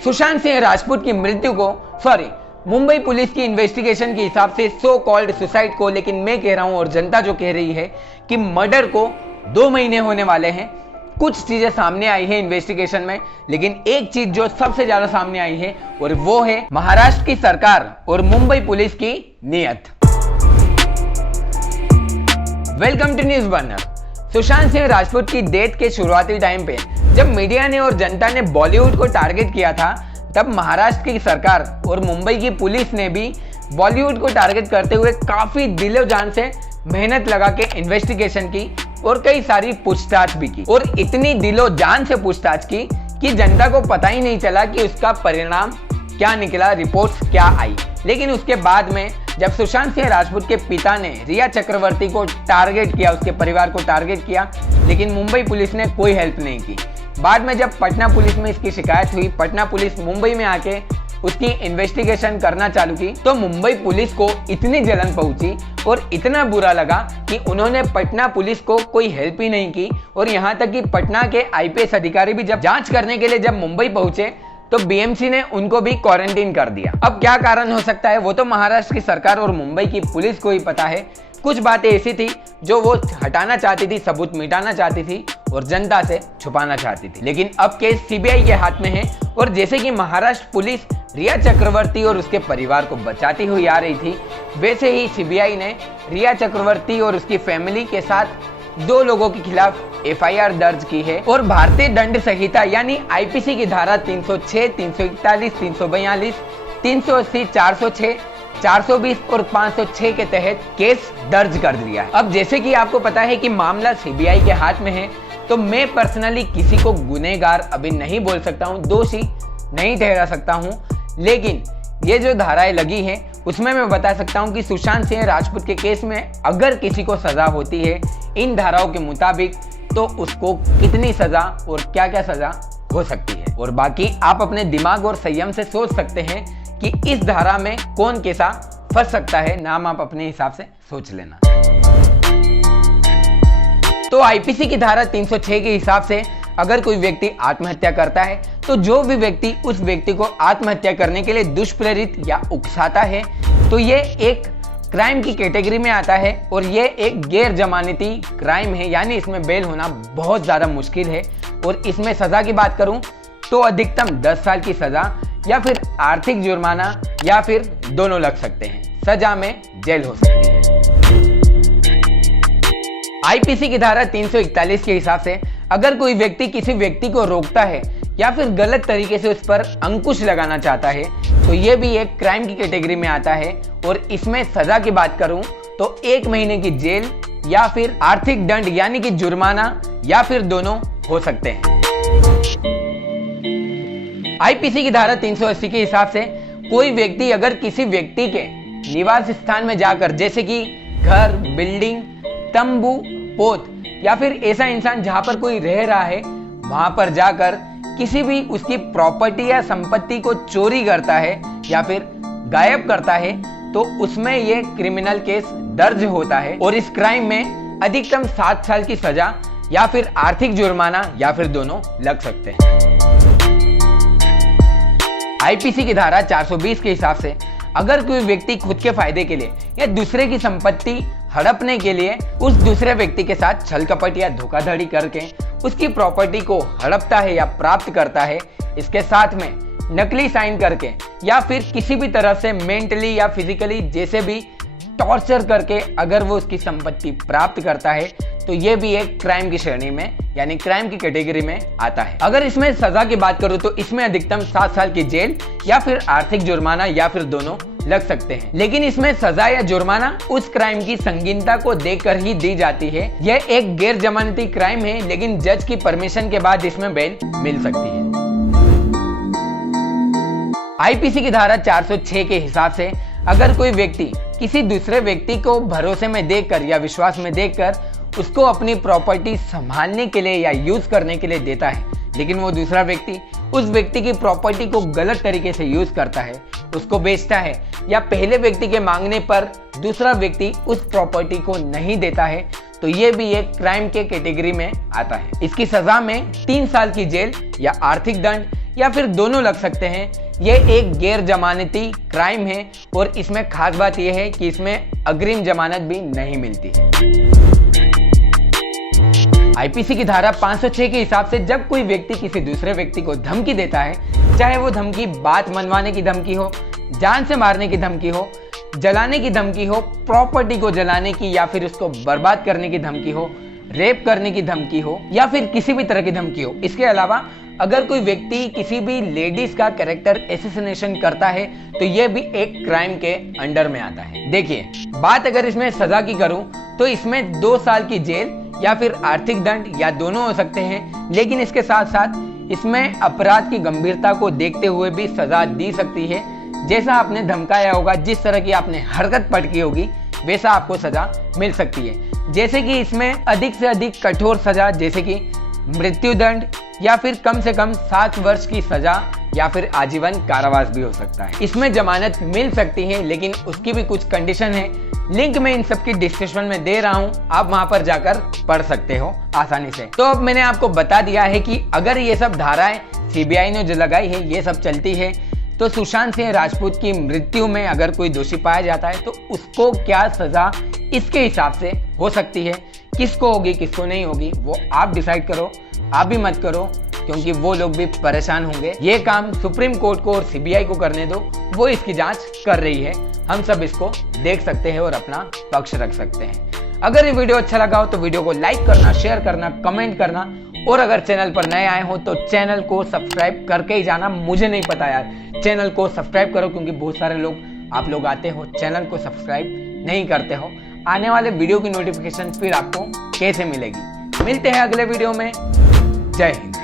सुशांत सिंह राजपूत की मृत्यु को मुंबई पुलिस की इन्वेस्टिगेशन के हिसाब से सो कॉल्ड सुसाइड को, लेकिन मैं कह रहा हूं और जनता जो कह रही है कि मर्डर को 2 महीने होने वाले हैं। कुछ चीजें सामने आई है इन्वेस्टिगेशन में, लेकिन एक चीज जो सबसे ज्यादा सामने आई है और वो है महाराष्ट्र की सरकार और मुंबई पुलिस की नीयत। Welcome to news burner. Sushant Singh Rajput की डेथ के शुरुआती टाइम पे जब मीडिया ने और जनता ने बॉलीवुड को टारगेट किया था, तब महाराष्ट्र की सरकार और मुंबई की पुलिस ने भी बॉलीवुड को टारगेट करते हुए काफी दिलो जान से मेहनत लगा के इन्वेस्टिगेशन की और कई सारी पूछताछ भी की, और इतनी दिलो जान से पूछताछ की कि जनता को पता ही नहीं चला कि उसका परिणाम क्या निकला, रिपोर्ट्स क्या आई। लेकिन उसके बाद में जब सुशांत सिंह राजपूत के पिता ने रिया चक्रवर्ती को टारगेट किया, उसके परिवार को टारगेट किया, लेकिन मुंबई पुलिस ने कोई हेल्प नहीं की। बाद में जब पटना पुलिस में इसकी शिकायत हुई, पटना पुलिस मुंबई में आके उसकी इन्वेस्टिगेशन करना चालू की, तो मुंबई पुलिस को इतनी जलन पहुंची और इतना बुरा लगा कि उन्होंने पटना पुलिस को कोई हेल्प ही नहीं की। और यहाँ तक कि पटना के आईपीएस अधिकारी भी जब जांच करने के लिए जब मुंबई पहुंचे तो बीएमसी ने उनको भी क्वारंटीन कर दिया। अब क्या कारण हो सकता है वो तो महाराष्ट्र की सरकार और मुंबई की पुलिस को ही पता है। कुछ बातें ऐसी थी जो वो हटाना चाहती थी, सबूत मिटाना चाहती थी और जनता से छुपाना चाहती थी। लेकिन अब केस सीबीआई के हाथ में है, और जैसे कि महाराष्ट्र पुलिस रिया चक्रवर्ती और उसके परिवार को बचाती हुई आ रही थी, वैसे ही सीबीआई ने रिया चक्रवर्ती और उसकी फैमिली के साथ 2 लोगों के खिलाफ एफआईआर दर्ज की है। और भारतीय दंड संहिता यानी आईपीसी की धारा 306, 341, 342, 380, 406, 420 और 506 के तहत केस दर्ज कर दिया है। अब जैसे कि आपको पता है कि मामला सीबीआई के हाथ में है, तो मैं पर्सनली किसी को गुनहगार अभी नहीं बोल सकता हूं, दोषी नहीं ठहरा सकता हूं। लेकिन ये जो धाराएं लगी हैं उसमें मैं बता सकता हूं कि सुशांत सिंह राजपूत के केस में अगर किसी को सजा होती है इन धाराओं के मुताबिक, तो उसको कितनी सजा और क्या क्या सजा हो सकती है। और बाकी आप अपने दिमाग और संयम से सोच सकते हैं कि इस धारा में कौन कैसा फंस सकता है। नाम आप अपने हिसाब से सोच लेना। तो आईपीसी की धारा 306 के हिसाब से अगर कोई व्यक्ति आत्महत्या करता है, तो जो भी व्यक्ति उस व्यक्ति को आत्महत्या करने के लिए दुष्प्रेरित या उकसाता है, तो ये एक क्राइम की कैटेगरी में आता है और ये एक गैर जमानती क्राइम है, यानी इसमें बेल होना बहुत ज्यादा मुश्किल है। और इसमें सजा की बात करूं तो अधिकतम 10 साल की सजा या फिर आर्थिक जुर्माना या फिर दोनों लग सकते हैं। सजा में जेल हो सकती है। आईपीसी की धारा 341 के हिसाब से अगर कोई व्यक्ति किसी व्यक्ति को रोकता है या फिर गलत तरीके से उस पर अंकुश लगाना चाहता है, तो ये भी एक क्राइम की कैटेगरी में आता है। और इसमें सजा की बात करूं तो 1 महीने की जेल या फिर आर्थिक दंड यानी कि जुर्माना या फिर दोनों हो सकते हैं। आईपीसी की धारा 380 के हिसाब से कोई व्यक्ति अगर किसी व्यक्ति के निवास स्थान में जाकर, जैसे कि घर, बिल्डिंग, तंबू, पोत या फिर ऐसा इंसान जहां पर कोई रह रहा है, वहां पर जाकर किसी भी उसकी प्रॉपर्टी या संपत्ति को चोरी करता है या फिर गायब करता है, तो उसमें ये क्रिमिनल केस दर्ज होता है। और इस क्राइम में अधिकतम 7 साल की सजा या फिर आर्थिक जुर्माना या फिर दोनों लग सकते हैं। आईपीसी की धारा 420 के हिसाब से अगर कोई व्यक्ति खुद के फायदे के लिए या दूसरे की संपत्ति हड़पने के लिए उस दूसरे व्यक्ति के साथ छल कपट या धोखाधड़ी करके उसकी प्रॉपर्टी को हड़पता है या प्राप्त करता है, इसके साथ में नकली साइन करके या फिर किसी भी तरह से मेंटली या फिजिकली जैसे भी टॉर्चर करके अगर वो उसकी संपत्ति प्राप्त करता है, तो ये भी एक क्राइम की श्रेणी में यानी क्राइम की कैटेगरी में आता है। अगर इसमें सजा की बात करूं तो इसमें अधिकतम 7 साल की जेल या फिर आर्थिक जुर्माना या फिर दोनों लग सकते हैं। लेकिन इसमें सजा या जुर्माना उस क्राइम की संगीनता को देखकर ही दी जाती है। यह एक गैर जमानती क्राइम है, लेकिन जज की परमिशन के बाद इसमें बेल मिल सकती है। आईपीसी की धारा 406 के हिसाब से अगर कोई व्यक्ति किसी दूसरे व्यक्ति को भरोसे में देखकर या विश्वास में देखकर उसको अपनी प्रॉपर्टी संभालने के लिए या यूज करने के लिए देता है, लेकिन वो दूसरा व्यक्ति उस व्यक्ति की प्रॉपर्टी को गलत तरीके से यूज करता है, उसको बेचता है या पहले व्यक्ति के मांगने पर दूसरा व्यक्ति उस प्रॉपर्टी को नहीं देता है, तो ये भी एक क्राइम के कैटेगरी में आता है। इसकी सजा में 3 साल की जेल या आर्थिक दंड या फिर दोनों लग सकते हैं। ये एक गैर जमानती क्राइम है और इसमें खास बात यह है कि इसमें अग्रिम जमानत भी नहीं मिलती है। आईपीसी की धारा 506 के हिसाब से जब कोई व्यक्ति किसी दूसरे व्यक्ति को धमकी देता है, चाहे वो धमकी बात मनवाने की धमकी हो, जान से मारने की धमकी हो, जलाने की धमकी हो, प्रॉपर्टी को जलाने की या फिर उसको बर्बाद करने की धमकी हो, रेप करने की धमकी हो या फिर किसी भी तरह की धमकी हो। इसके अलावा अगर कोई व्यक्ति किसी भी लेडीज का कैरेक्टर एसेसिनेशन करता है तो यह भी एक क्राइम के अंडर में आता है। देखिए, बात अगर इसमें सजा की करूं तो इसमें 2 साल की जेल या फिर आर्थिक दंड या दोनों हो सकते हैं, लेकिन इसके साथ साथ इसमें अपराध की गंभीरता को देखते हुए भी सजा दी सकती है। जैसा आपने धमकाया होगा, जिस तरह की आपने हरकत पटकी होगी, वैसा आपको सजा मिल सकती है। जैसे कि इसमें अधिक से अधिक कठोर सजा जैसे कि मृत्युदंड या फिर कम से कम 7 वर्ष की सजा या फिर आजीवन कारावास भी हो सकता है। इसमें जमानत मिल सकती है, लेकिन उसकी भी कुछ कंडीशन है। लिंक मैं इन सब की डिस्क्रिप्शन में दे रहा हूं, आप वहां पर जाकर पढ़ सकते हो आसानी से। तो अब मैंने आपको बता दिया है कि अगर ये सब धाराएं सीबीआई ने जो लगाई है ये सब चलती है, तो सुशांत सिंह राजपूत की मृत्यु में अगर कोई दोषी पाया जाता है तो उसको क्या सजा इसके हिसाब से हो सकती है। किसको होगी किसको नहीं होगी वो आप डिसाइड करो, आप भी मत करो, क्योंकि वो लोग भी परेशान होंगे। ये काम सुप्रीम कोर्ट को और सीबीआई को करने दो, वो इसकी जांच कर रही है। हम सब इसको देख सकते हैं और अपना पक्ष रख सकते हैं। अगर ये वीडियो अच्छा लगा हो तो वीडियो को लाइक करना, शेयर करना, कमेंट करना, और अगर चैनल पर नए आए हो तो चैनल को सब्सक्राइब करके ही जाना। मुझे नहीं पता यार, चैनल को सब्सक्राइब करो, क्योंकि बहुत सारे लोग आप लोग आते हो चैनल को सब्सक्राइब नहीं करते हो। आने वाले वीडियो की नोटिफिकेशन फिर आपको कैसे मिलेगी। मिलते हैं अगले वीडियो में। जय हिंद।